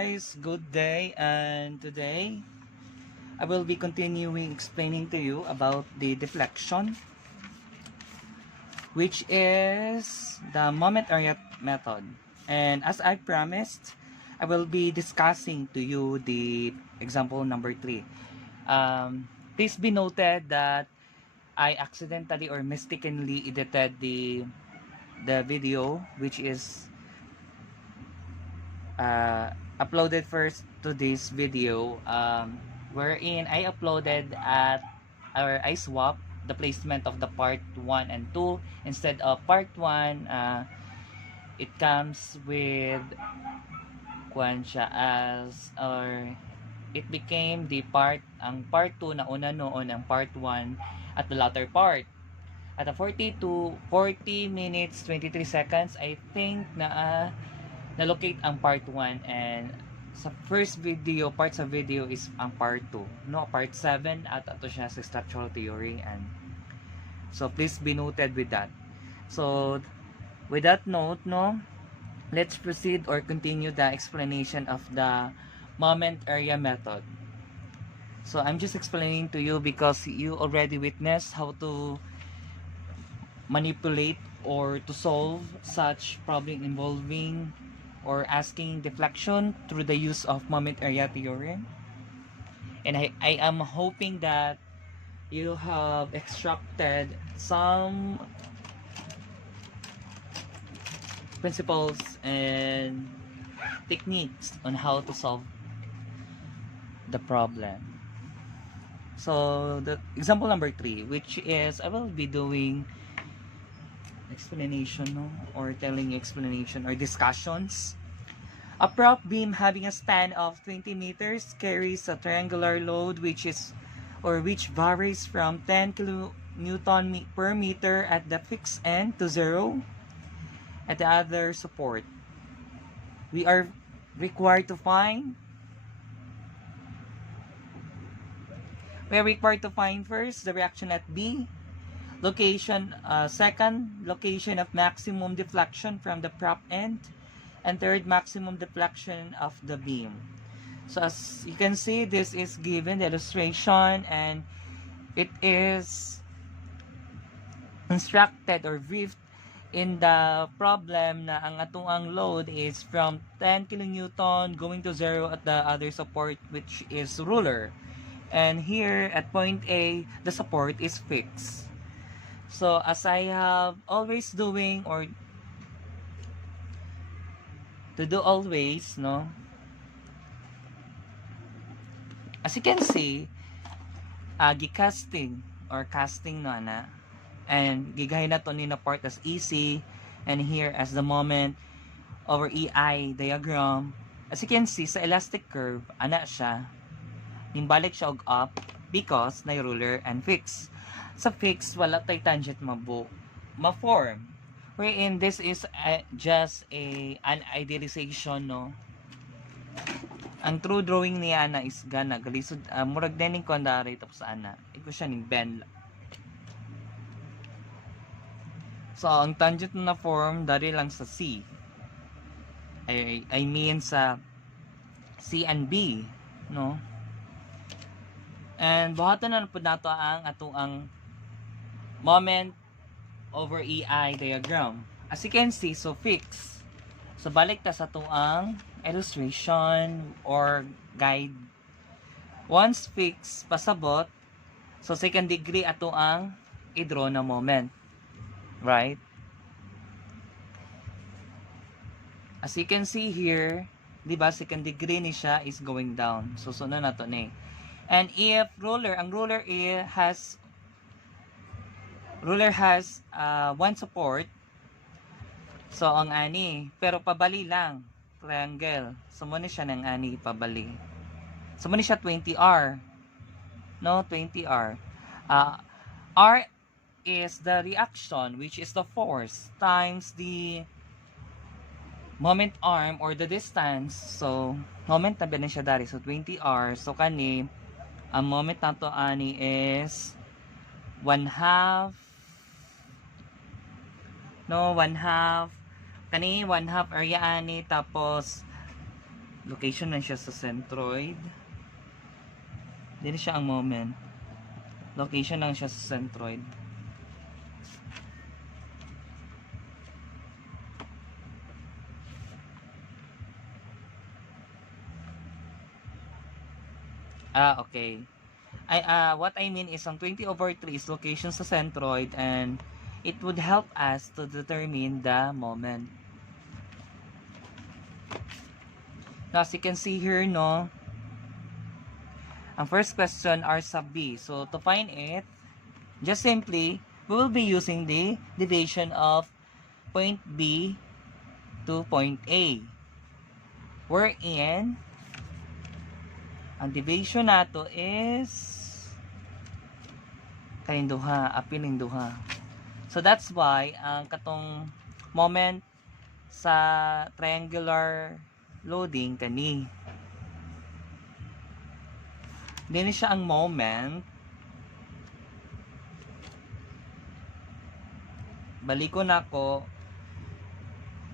guys, good day, and today I will be continuing explaining to you about the deflection, which is the moment area method. And as I promised, I will be discussing to you the example number 3. Please be noted that I accidentally or mistakenly edited the video, which is uploaded first to this video, wherein I uploaded at, or I swap the placement of the part 1 and 2. Instead of part 1, it comes with kwan siya as, or it became the ang part 2 na una noon, ang part 1 at the latter part. At a 40 minutes 23 seconds, I think na-locate ang part 1, and sa first video, part sa video is ang part 2. No, part 7 at ato siya sa structural theory, and so please be noted with that. So with that note, no, let's proceed or continue the explanation of the moment area method. So I'm just explaining to you because you already witnessed how to manipulate or to solve such problem involving or asking deflection through the use of moment area theorem. And I am hoping that you have extracted some principles and techniques on how to solve the problem. So the example number 3, which is I will be doing explanation, no, or telling explanation or discussions. A prop beam having a span of 20 meters carries a triangular load which varies from 10 kN per meter at the fixed end to 0 at the other support. We are required to find first the reaction at B, location, second, location of maximum deflection from the prop end, and third, maximum deflection of the beam. So as you can see, this is given the illustration, and it is instructed or briefed in the problem na ang atong load is from 10 kN going to 0 at the other support, which is ruler. And here at point A, the support is fixed. So as I have always doing, or to do always, no, as you can see, gicasting or casting no na, and gigahin na to ni na part as EC, and here as the moment over EI diagram. As you can see sa elastic curve, ana siya, nimbalik siya og up because na ruler and fixed. Sa fixed, wala tay tangent ma-form. Wherein this is just an idealization, no. Ang true drawing niya na is gana galisod, murag dening kondari tapos ana iko siya ning bend. So ang tangent na form dari lang sa C, I mean sa C and B, no. And buhatan na po nato ang atong moment over EI diagram. As you can see, so fix. So balik ta sa atong illustration or guide. Once fix pasabot, so second degree ato ang i-draw na moment. Right? As you can see here, di ba, second degree ni siya is going down. So sunod na to ni. And if ang ruler has one support, so ang ani, pero pabali lang, triangle. So mo ni siya ng ani pabali. So mo ni siya 20R. No, 20R. R is the reaction, which is the force, times the moment arm or the distance. So moment na ba na siya dari. So 20R. So kani, ang moment nato ani is 1/2, no, 1/2 kani 1/2 area ani, tapos Location lang siya sa centroid. Dili siya ang moment. Location lang siya sa centroid. Okay. What I mean is ang 20/3 is location sa centroid, and it would help us to determine the moment. Now, as you can see here, no, ang first question are sub B. So, to find it, just simply, we will be using the deviation of point B to point A. Wherein, ang deviation nato is kaning duha, apiling duha. So, that's why, ang katong moment sa triangular loading kani. Dili siya ang moment. Baliko na ko.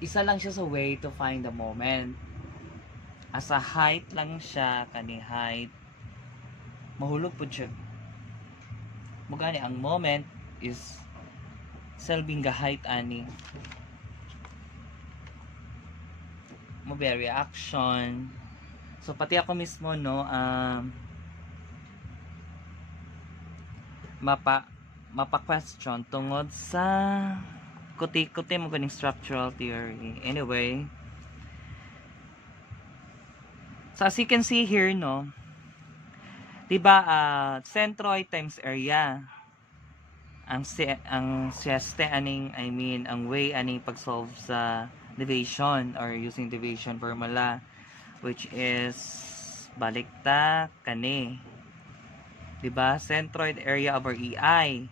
Isa lang siya sa way to find the moment. As a height lang siya, kani height. Mahulog po siya. Mugani ang moment is selbing ga height ani. Mo reaction. So pati ako mismo, no, mapa question tungod sa kuti-kuti mo ganing structural theory. Anyway, so as you can see here, no, diba, centroid times area ang sieste aning, ang way aning pag-solve sa deviation or using deviation formula, which is balikta kani, diba, centroid area over EI.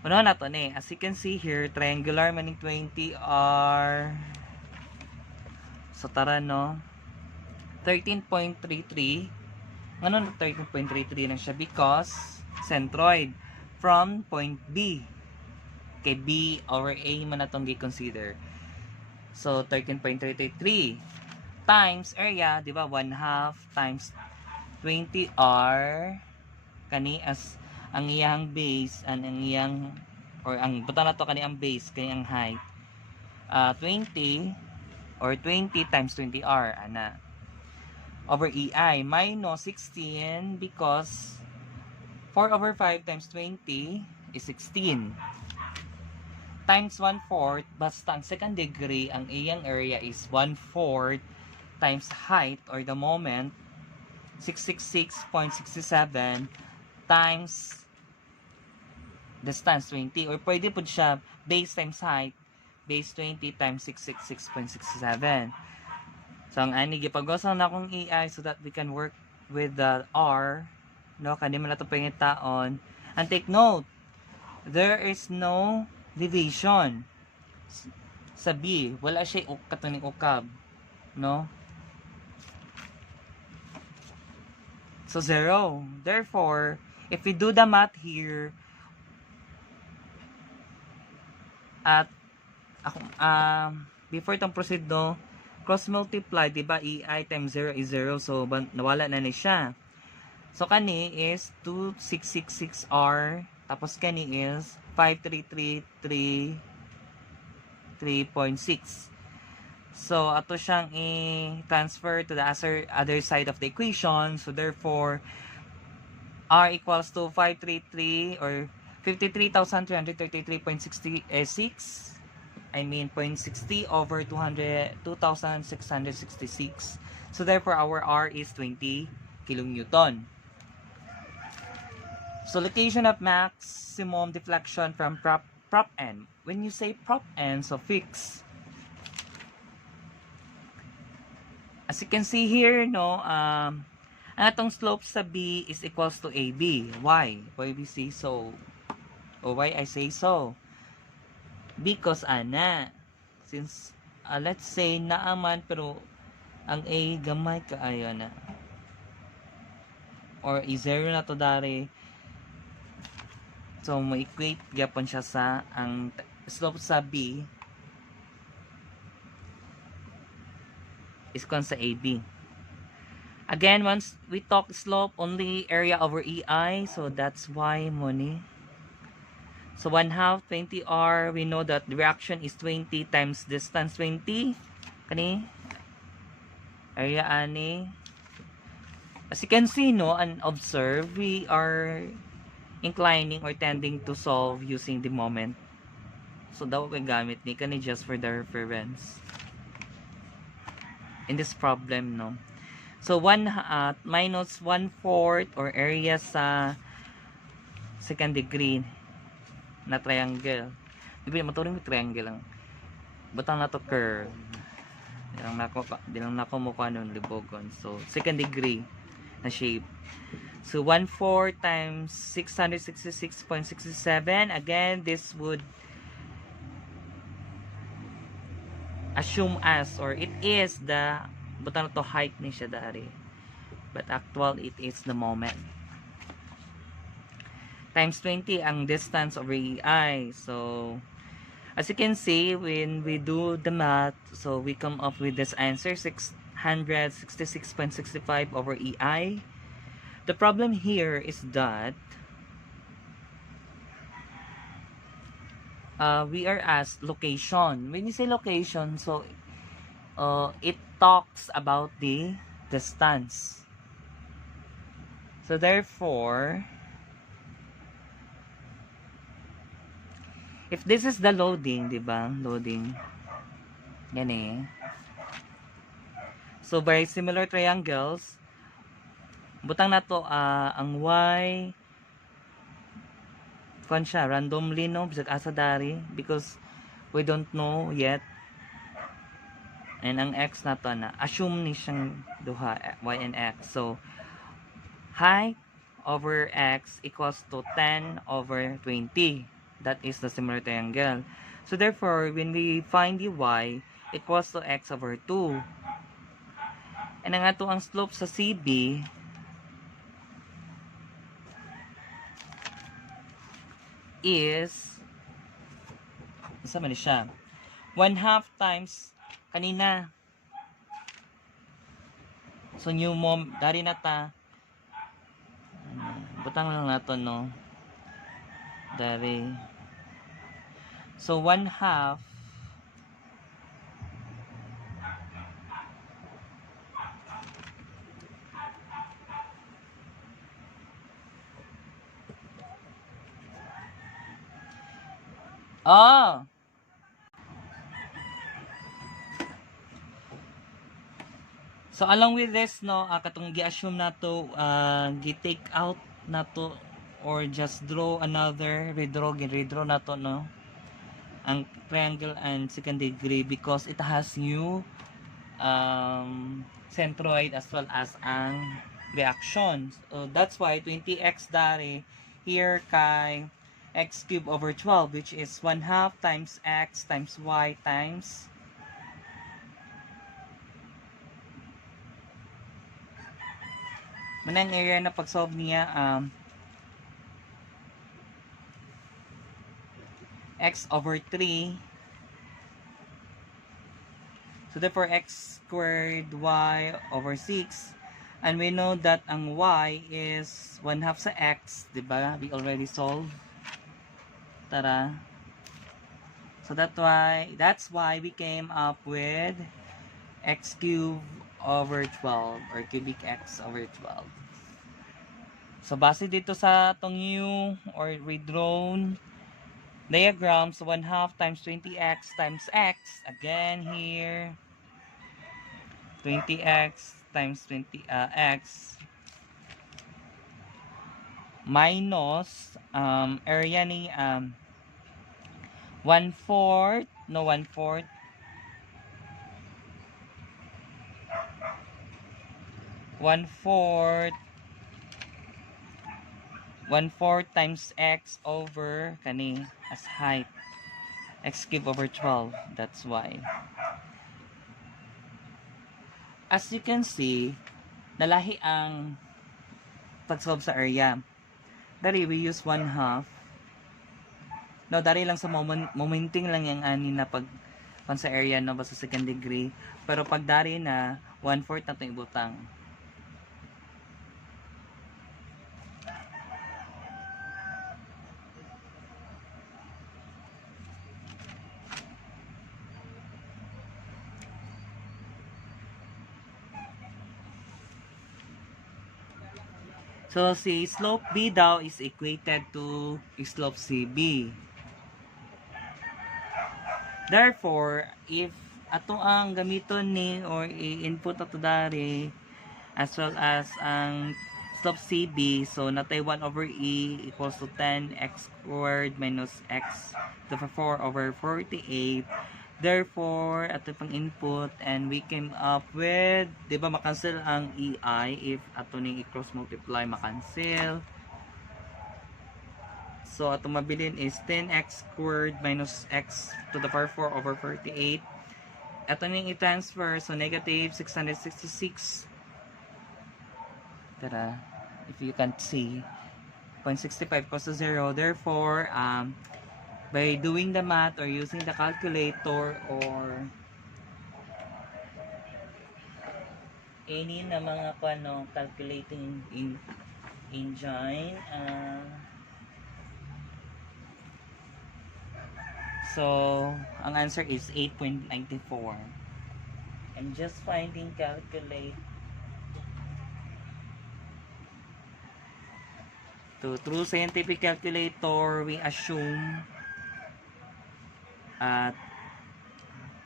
Ano na to ni, as you can see here, triangular maning 20 are, so tara, no, 13.33. Ano na 13.33 lang siya? Because centroid from point B. Kay B over A man natong gi-consider. So 13.33 times area, di ba? 1/2 times 20R kani as ang iyang base and ang iyang, or ang buta na to kani ang base kani ang height. 20 or 20 times 20R ana over EI minus 16 because 4/5 times 20 is 16 times 1/4, basta ang second degree ang iyang area is 1/4 times height or the moment 666.67 times distance 20, or pwede po siya base times height, base 20 times 666.67. So, ang ani gipag-usaw na akong AI so that we can work with the R, no, kani man nato pangitaon. And take note, there is no deviation sa B. Wala siya katuning ukab, no? So, 0. Therefore, if we do the math here, at before itong proceed, no, cross multiply, diba, EI times 0 is 0, so nawala na ni siya. So kani is 2666R, tapos kani is 5333.3.6. So ato siyang i-transfer to the other side of the equation. So therefore R equals to 533 or 53,333.66, 0.60 over 2,666. So therefore our R is 20 kilonewton. So location of maximum deflection from prop N. When you say prop N, so fix. As you can see here, no, ang atong slope sa B is equals to AB. Why? Why we say so? O why I say so? Because since let's say naaman pero ang A gamay kaayo na, or i-0 na to dari, so ma-equate gyapon siya sa ang slope sa B is kon sa AB. Again, once we talk slope, only area over EI, so that's why money. So 1/2 20R, we know that the reaction is 20 times distance 20. Kani? Area ani. As you can see, no, and observe, we are inclining or tending to solve using the moment. So daw ko gamit ni kani just for the reference. In this problem, no. So minus 1/4 or area sa second degree na triangle. Di ba maturing triangle lang. Butang na to curve. Di lang nako mukha nun libogon. So second degree na shape. So 1/4 times 666.67. Again, this would assume as or it is the butang na to height ni siya dari. But actual it is the moment. Times 20 ang distance over EI. So, as you can see, when we do the math, so we come up with this answer, 666.65 over EI. The problem here is that we are asked location. When you say location, so it talks about the distance. So, therefore, if this is the loading, di ba? Loading. Yan eh. So, very similar triangles. Butang na to, ang Y, kung siya, randomly, no? Bisag asa dari. Because we don't know yet. And ang X na to, assume ni siyang duha, Y and X. So, height over X equals to 10 over 20. That is the similar triangle. So therefore, when we find the y equals to x over 2. And ang ato ang slope sa CB is isa man siya 1/2 times kanina. So new mom dari na ta. Butang lang nato no. Dari. So 1/2 So along with this no, katong gi-assume nato gi-take out nato or just draw another redraw nato no ang triangle and second degree because it has new centroid as well as ang reaction. So that's why 20x dari here kay x cube over 12 which is 1/2 times x times y times manang area na pag-solve niya x over 3. So therefore x squared y over 6. And we know that ang y is 1/2 sa x, 'di ba? We already solved. Tara. So that's why we came up with x cubed over 12 or cubic x over 12. So base dito sa tong new or redrawn diagrams, 1/2 times 20x times x. Again here, 20x times 20x minus area ni 1/4 no 1/4 1/4 times x over kani as height x cubed over 12. That's why. As you can see, nalahi ang pag-solve sa area. Dari we use 1/2. No, dari lang sa momenting lang yung ani na pag sa area no basta second degree. Pero pag dari na 1/4 na 'tong ibutang. So, si slope B daw is equated to slope CB. Therefore, if ato ang gamiton ni or i-input ato dari as well as ang slope CB, so natay 1 over E equals to 10x squared minus x to the 4 over 48. Therefore, ato pang input and we came up with, di ba makancel ang EI if ato ning i-cross multiply makancel. So, ato mabilin is 10x squared minus x to the power 4 over 48. Ato ning i-transfer, so negative 666. Tara, if you can see, 0.65 equals to 0. Therefore, by doing the math or using the calculator or any na mga calculating engine, so, ang answer is 8.94. I'm just finding calculate. To through scientific calculator, we assume at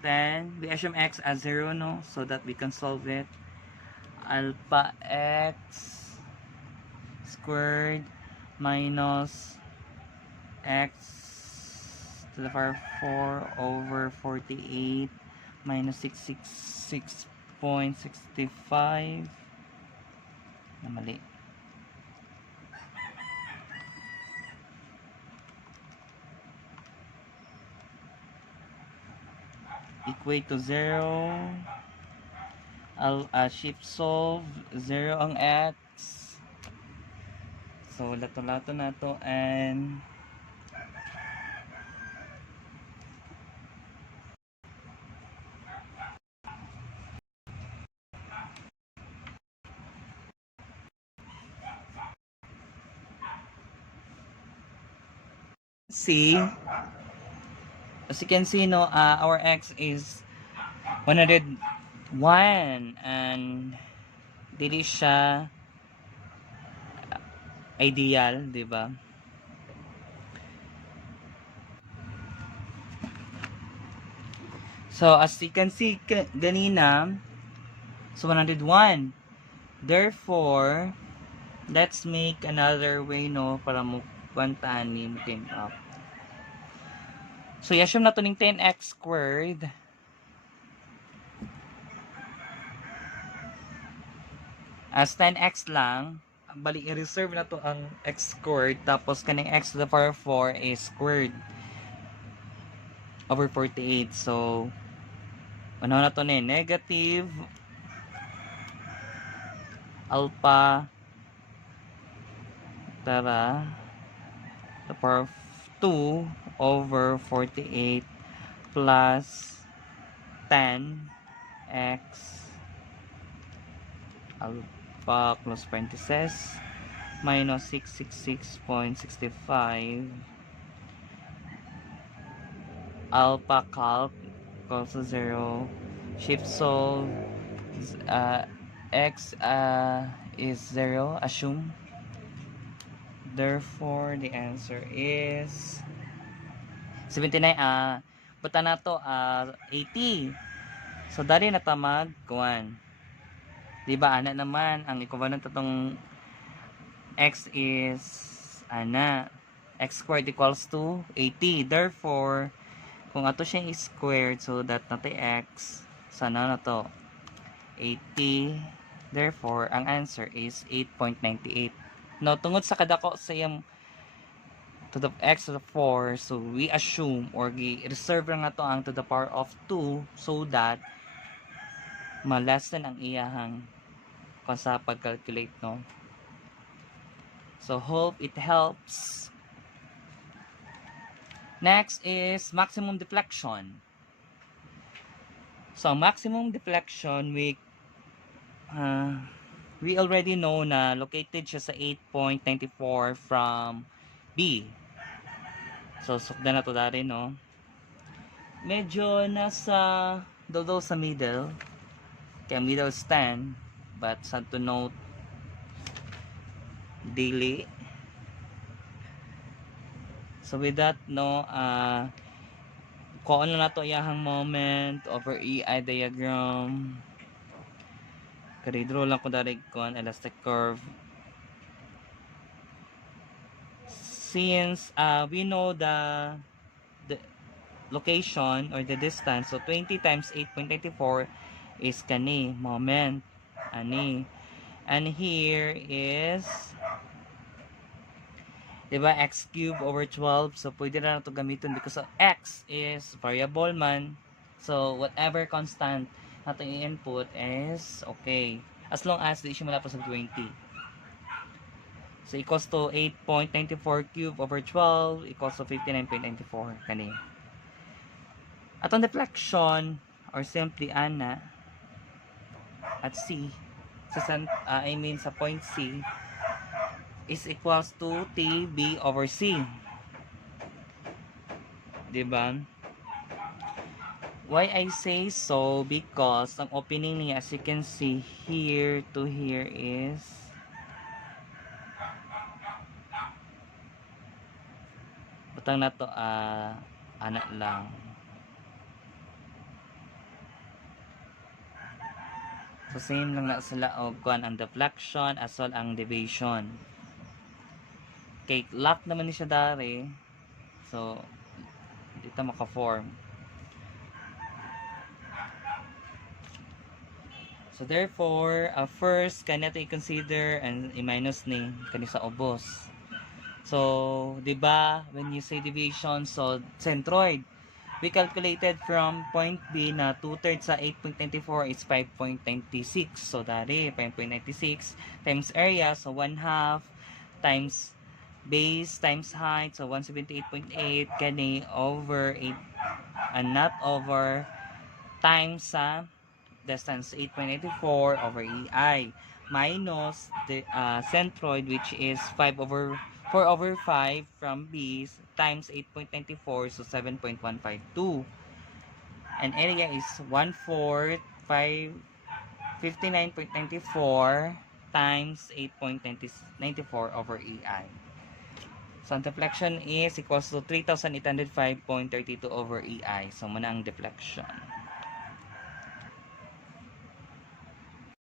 10, we assume x as 0, no? So that we can solve it. Alpha x squared minus x to the power 4 over 48 minus 666.65 na mali. Equate to 0. Shift solve 0 ang x. So lato-lato na to and see, as you can see, no, our x is 101 and dili siya ideal, di ba? So as you can see ganina, so 101. Therefore, let's make another way, no, para mo kwantahan ni mo came up. So, i-assume na to ning 10x squared. As 10x lang, bali i-reserve na to ang x squared, tapos kaning x to the power 4 is squared over 48. So, ano na to ni? Negative alpha tara the power of 2 over 48 plus 10x alpha close parenthesis minus 666.65 alpha calc equals to 0. Shift solve x is 0, assume. Therefore, the answer is 79. Buta na to 80. So, dali na tamag kuan. Diba, ana naman, ang equivalent atong x is, x squared equals to 80. Therefore, kung ato siya is squared, so that natin x, sana na to, 80. Therefore, ang answer is 8.98. No, tungod sa kadako sa iyang to the x to the 4, so we assume or reserve lang nato ang to the power of 2 so that ma-lessen ang iyahang kung sa pag-calculate, no? So, hope it helps. Next is maximum deflection. So, maximum deflection, we already know na located siya sa 8.94 from B. So, sukda na to dari, no? Medyo nasa dodo sa middle. Kaya middle stand. But, sad to note daily. So with that, no, kung ano na to iyahang moment over EI diagram. Kari-draw lang ko direct kon elastic curve. Since we know the location or the distance, so 20 times 8.94 is kani moment ani, and here is diba x cube over 12, so pwede na ito gamitin because x is variable man, so whatever constant natin i-input is okay as long as di siya malapos sa 20. So equals to 8.94 cube over 12 equals to 59.94 kani. Atong deflection or simply ana at C sa point C is equals to TB over C. Diba? Why I say so? Because ang opening niya, as you can see, here to here is butang na to anak lang. So same lang na sila og kuan ang deflection as well ang deviation. Kay lock naman ni siya dari. So dito maka-form. So therefore, first kanya to i-consider and i-minus ni kani sa ubos. So, 'di ba, when you say deviation, so centroid, we calculated from point B na 2/3 sa 8.94 is 5.96. So, dari 5.96 times area, so 1/2 times base times height, so 178.8 kani over 8 and not over times sa distance 8.84 over EI minus the centroid which is 4 over 5 from B times 8.94, so 7.152, and area is 1/4 59.94 times 8.94 over EI. So ang deflection is equals to 3,805.32 over EI. So muna ang deflection.